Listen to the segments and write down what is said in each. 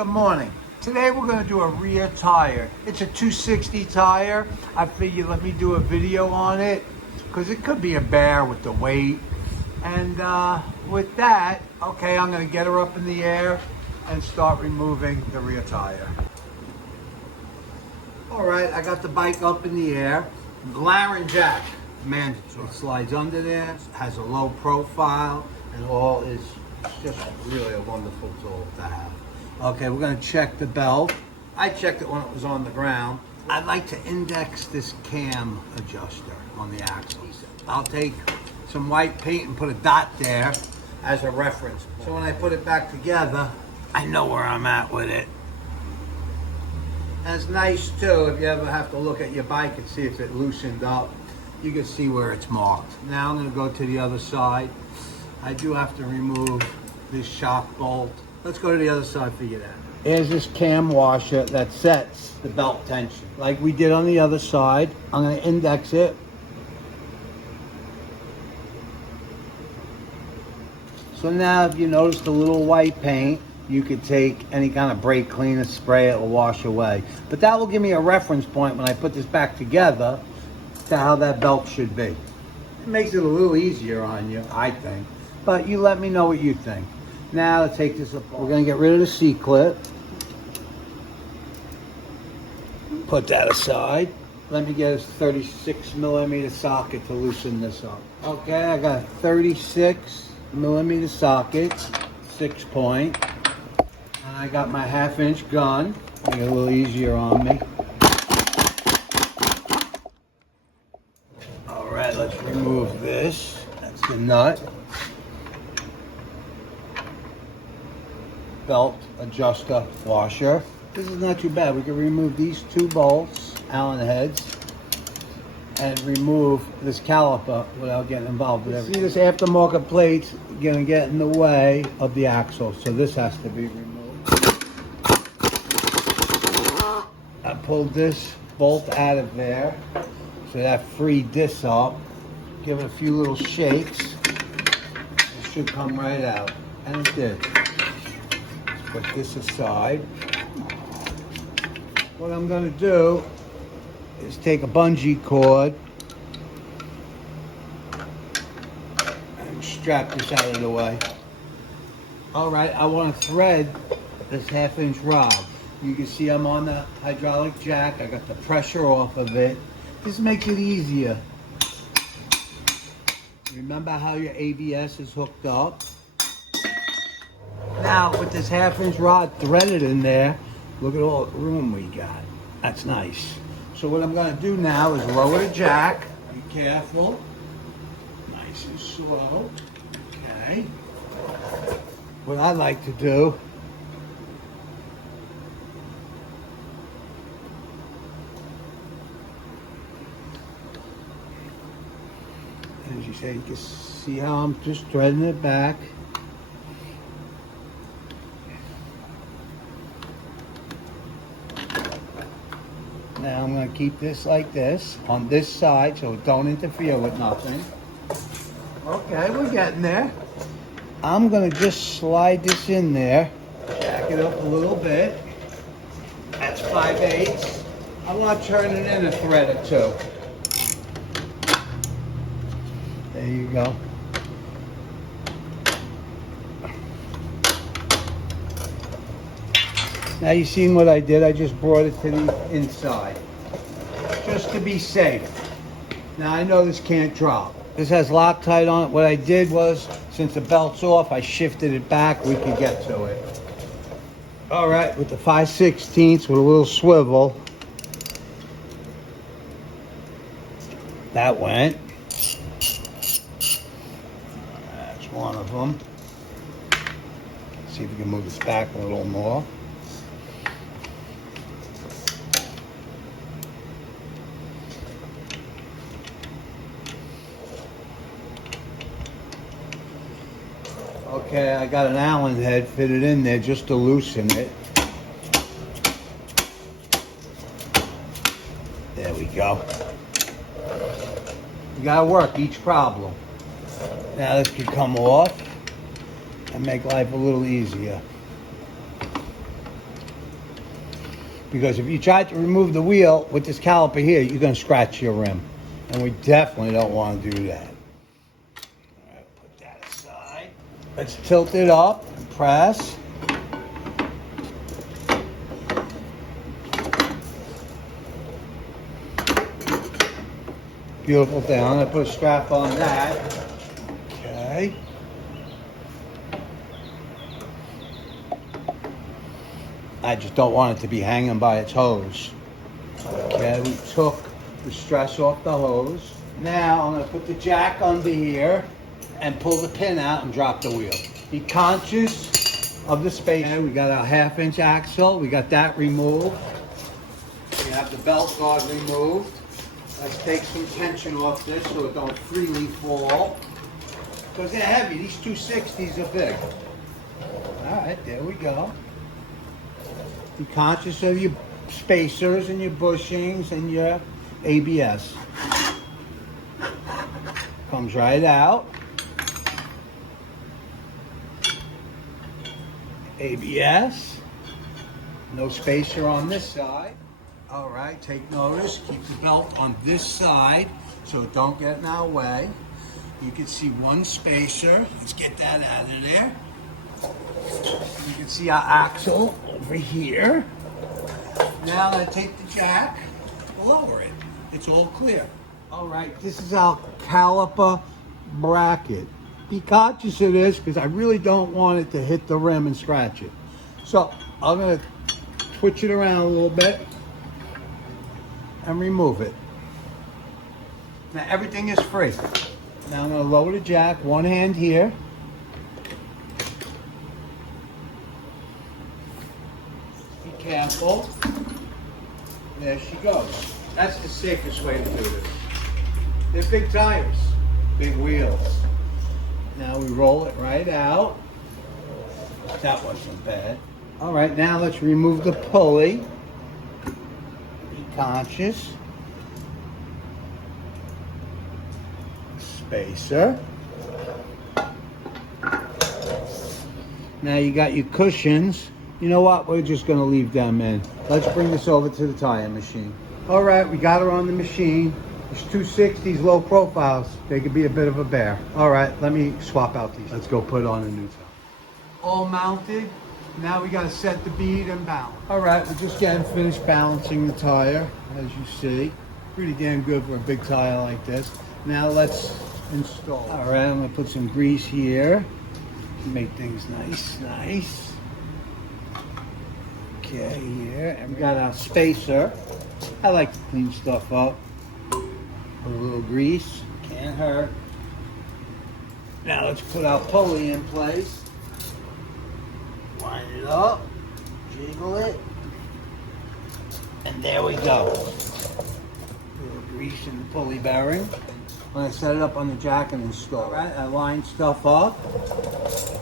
Good morning. Today we're going to do a rear tire. It's a 260 tire. I figured let me do a video on it because it could be a bear with the weight. And with that, okay, I'm going to get her up in the air and start removing the rear tire. All right, I got the bike up in the air. Glaring jack, mandatory. It slides under there, has a low profile, and all is just really a wonderful tool to have. Okay, we're going to check the belt. I checked it when it was on the ground. I'd like to index this cam adjuster on the axle. I'll take some white paint and put a dot there as a reference. So when I put it back together, I know where I'm at with it. And it's nice too, if you ever have to look at your bike and see if it loosened up, you can see where it's marked. Now I'm going to go to the other side. I do have to remove this shock bolt. Let's go to the other side for you that. Here's this cam washer that sets the belt tension. Like we did on the other side, I'm going to index it. So now if you notice the little white paint, you could take any kind of brake cleaner, spray it, will wash away. But that will give me a reference point when I put this back together to how that belt should be. It makes it a little easier on you, I think. But you let me know what you think. Now to take this apart, we're going to get rid of the C-clip. Put that aside. Let me get a 36 millimeter socket to loosen this up. Okay, I got a 36 millimeter socket, 6-point. And I got my 1/2-inch gun. Make it a little easier on me. All right, let's remove this. That's the nut. Belt adjuster washer. This is not too bad. We can remove these 2 bolts, Allen heads, and remove this caliper without getting involved with everything. See, this aftermarket plate's gonna get in the way of the axle, so this has to be removed. I pulled this bolt out of there, so that freed this up. Give it a few little shakes. It should come right out, and it did. Put this aside. What I'm going to do is take a bungee cord and strap this out of the way. All right, I want to thread this 1/2-inch rod. You can see I'm on the hydraulic jack. I got the pressure off of it. This makes it easier. Remember how your ABS is hooked up? Now, with this 1/2-inch rod threaded in there, look at all the room we got. That's nice. So what I'm going to do now is lower the jack. Be careful. Nice and slow. Okay. What I like to do as you say, you can see how I'm just threading it back. Now I'm going to keep this like this on this side so it don't interfere with nothing. Okay, we're getting there. I'm going to just slide this in there, jack it up a little bit. That's 5/8. I want to turn it in a thread or 2. There you go. Now you seen what I did? I just brought it to the inside, just to be safe. Now I know this can't drop. This has Loctite on it. What I did was, since the belt's off, I shifted it back. We could get to it. All right, with the 5/16 with a little swivel. That went. That's one of them. See if we can move this back a little more. Okay, I got an Allen head fitted in there just to loosen it. There we go. You gotta work each problem. Now this could come off and make life a little easier. Because if you try to remove the wheel with this caliper here, you're going to scratch your rim. And we definitely don't want to do that. All right, put that aside. Let's tilt it up and press. Beautiful thing. I'm going to put a strap on that. Okay. I just don't want it to be hanging by its hose. Okay, we took the stress off the hose. Now I'm going to put the jack under here and pull the pin out and drop the wheel. Be conscious of the space. Okay, we got our 1/2-inch axle. We got that removed. We have the belt guard removed. Let's take some tension off this so it don't freely fall. Because they're heavy. These 260s are big. All right, there we go. Be conscious of your spacers and your bushings and your ABS. Comes right out. ABS. No spacer on this side. All right, take notice. Keep the belt on this side so it don't get in our way. You can see one spacer. Let's get that out of there. You can see our axle over here. Now I take the jack, lower it. It's all clear. All right, this is our caliper bracket. Be conscious of this because I really don't want it to hit the rim and scratch it. So I'm going to twitch it around a little bit and remove it. Now everything is free. Now I'm going to lower the jack, one hand here. Be careful. There she goes. That's the safest way to do this. They're big tires, big wheels. Now we roll it right out. That wasn't bad. All right, now let's remove the pulley. Be conscious. Spacer. Now you got your cushions. You know what? We're just going to leave them in. Let's bring this over to the tire machine. All right, we got her on the machine. These 260s low profiles, they could be a bit of a bear. All right, let me swap out these. Let's go put on a new tire. All mounted. Now we got to set the bead and balance. All right, we're just getting finished balancing the tire, as you see. Pretty damn good for a big tire like this. Now let's install. All right, I'm going to put some grease here. Make things nice. Okay, here, and we got our spacer. I like to clean stuff up. A little grease, can't hurt. Now let's put our pulley in place. Wind it up, jiggle it, and there we go. A little grease in the pulley bearing. I'm going to set it up on the jack and install. All right, I line stuff up.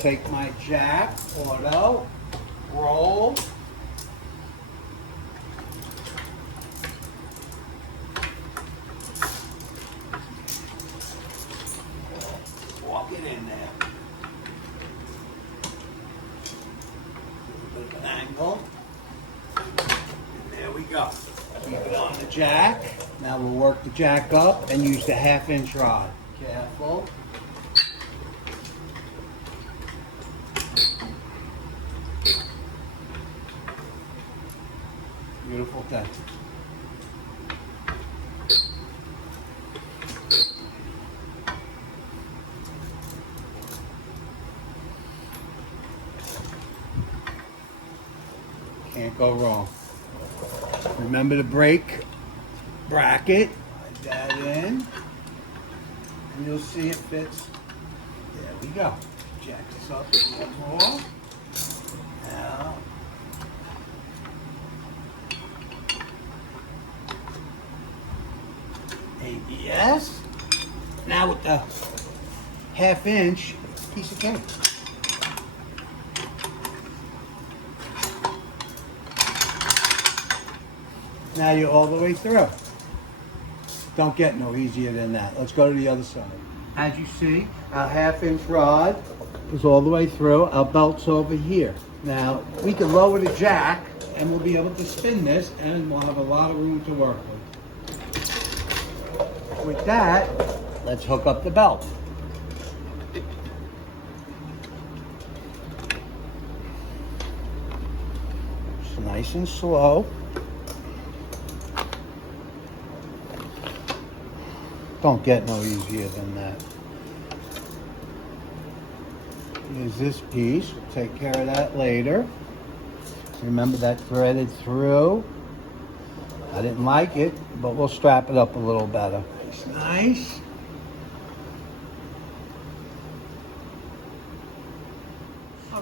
Take my jack, auto, roll. Walk it in there. A little bit of an angle. And there we go. Keep it on the jack. Now we'll work the jack up and use the 1/2-inch rod. Careful. Beautiful thing. Can't go wrong. Remember the brake bracket. Slide that in. And you'll see it fits. There we go. Jack this up a little more. Now. ABS. Now with the 1/2-inch piece of cake. Now you're all the way through. Don't get no easier than that. Let's go to the other side. As you see, our 1/2-inch rod is all the way through. Our belt's over here. Now, we can lower the jack and we'll be able to spin this, and we'll have a lot of room to work with. With that, let's hook up the belt. It's nice and slow. Don't get no easier than that. Here's this piece. We'll take care of that later. Remember that threaded through. I didn't like it, but we'll strap it up a little better. It's nice.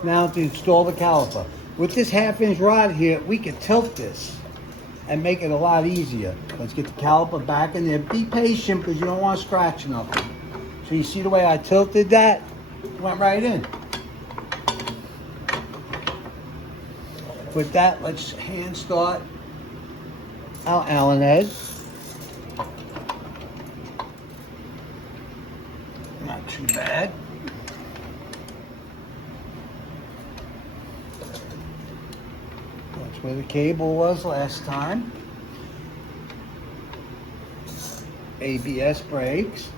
Now to install the caliper. With this 1/2-inch rod here, we can tilt this and make it a lot easier. Let's get the caliper back in there. Be patient because you don't want to scratch nothing. So you see the way I tilted that? It went right in. With that, let's hand start our Allen head. Not too bad. That's where the cable was last time. ABS brakes.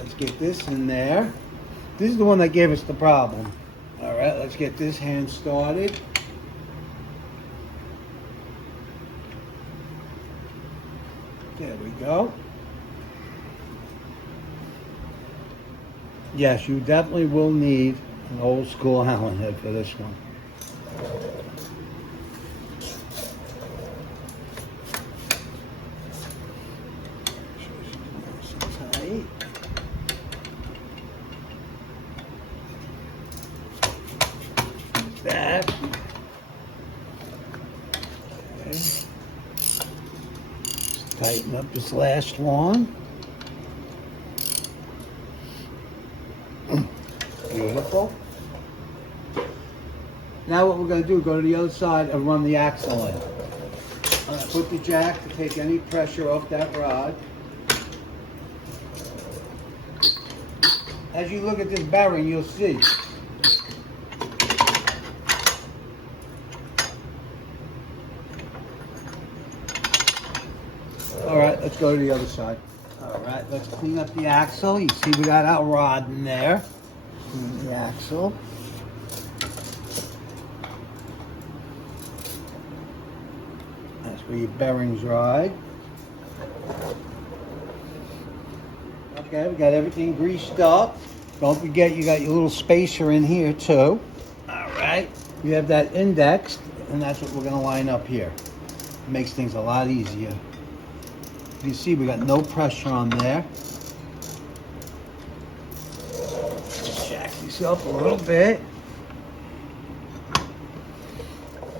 Let's get this in there. This is the one that gave us the problem. All right, let's get this hand started. There we go. Yes, you definitely will need an old school Allen head for this one. Tight. That. Okay. Tighten up this last one. Beautiful. Now what we're going to do, go to the other side and run the axle in. I'm going to put the jack to take any pressure off that rod. As you look at this bearing, you'll see. All right, let's go to the other side. All right, let's clean up the axle. You see we got our rod in there. Clean the axle. That's where your bearings ride. Okay, we got everything greased up. Don't forget you got your little spacer in here too. All right, you have that indexed, and that's what we're gonna line up here. It makes things a lot easier. You see we got no pressure on there. Jack these up a little bit.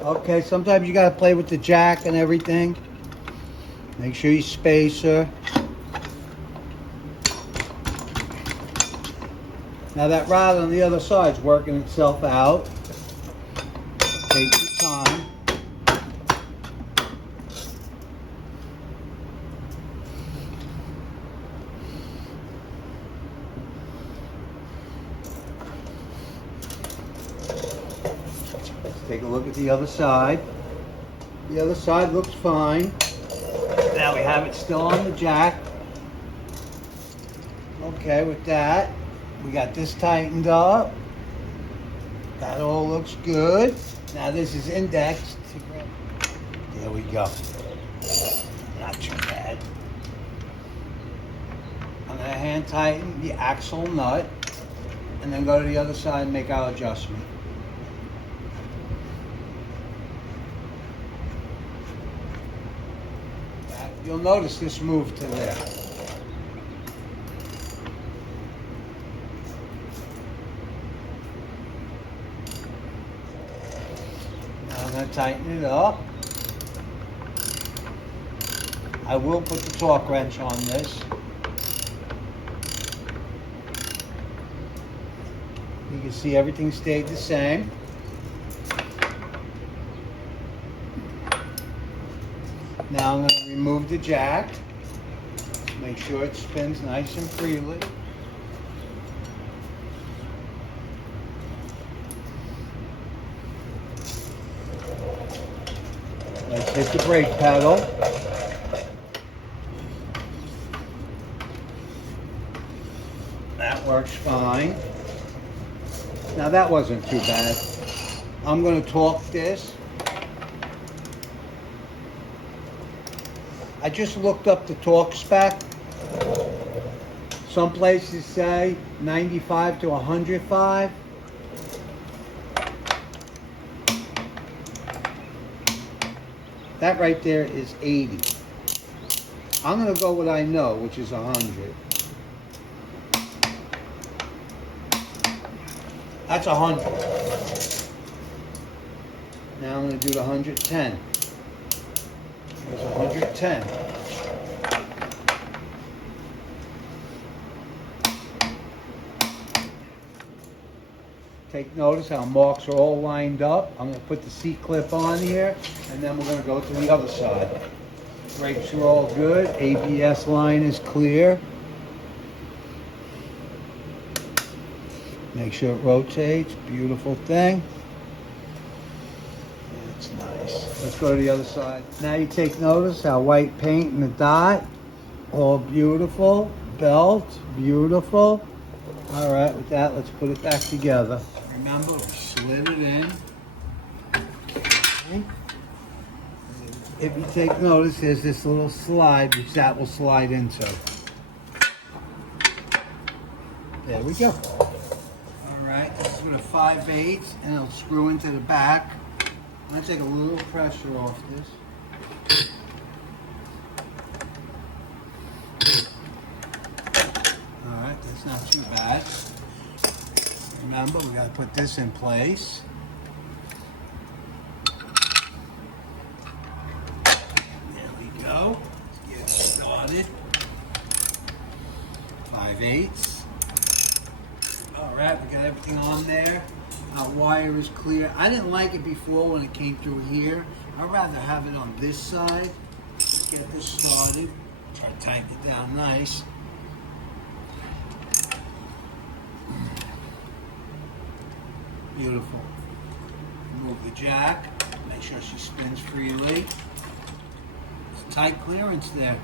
Okay, sometimes you gotta play with the jack and everything. Make sure you spacer. Now that rod on the other side is working itself out. Take your time. Take a look at the other side. The other side looks fine. Now we have it still on the jack. Okay, with that, we got this tightened up. That all looks good. Now this is indexed. There we go. Not too bad. I'm gonna hand tighten the axle nut and then go to the other side and make our adjustment. You'll notice this moved to there. Now I'm going to tighten it up. I will put the torque wrench on this. You can see everything stayed the same. Now I'm going to remove the jack. Make sure it spins nice and freely. Let's hit the brake pedal. That works fine. Now that wasn't too bad. I'm going to torque this. I just looked up the torque spec. Some places say 95 to 105. That right there is 80. I'm going to go what I know, which is 100. That's 100. Now I'm going to do the 110. There's 110. Take notice how marks are all lined up. I'm going to put the seat clip on here, and then we're going to go to the other side. Brakes are all good. ABS line is clear. Make sure it rotates. Beautiful thing. It's nice. Let's go to the other side. Now you take notice how white paint and the dot, all beautiful. Belt, beautiful. All right, with that, let's put it back together. Remember, we slid it in. Okay. If you take notice, there's this little slide, which that will slide into. There we go. All right, this is with a 5/8, and it'll screw into the back. I'm gonna take a little pressure off this. All right, that's not too bad. Remember, we got to put this in place. There we go. Get started. 5/8. All right, we got everything on there. Our wire is clear. I didn't like it before when it came through here. I'd rather have it on this side. Let's get this started. Try to tighten it down nice. Beautiful. Move the jack. Make sure she spins freely. It's tight clearance there.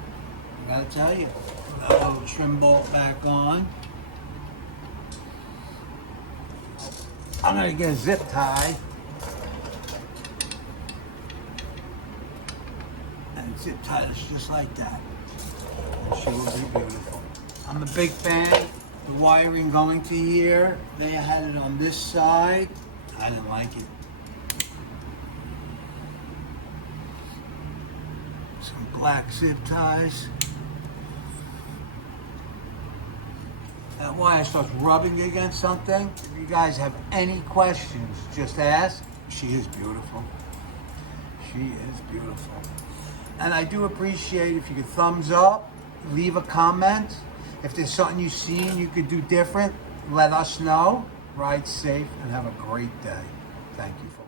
I gotta tell you. Put that little trim bolt back on. I'm gonna get a zip tie. And zip tie is just like that. And she will be beautiful. I'm a big fan. The wiring going to here, they had it on this side. I didn't like it. Some black zip ties. That wire starts rubbing against something. If you guys have any questions, just ask. She is beautiful. She is beautiful. And I do appreciate if you could thumbs up, leave a comment. If there's something you've seen you could do different, let us know. Ride safe and have a great day. Thank you.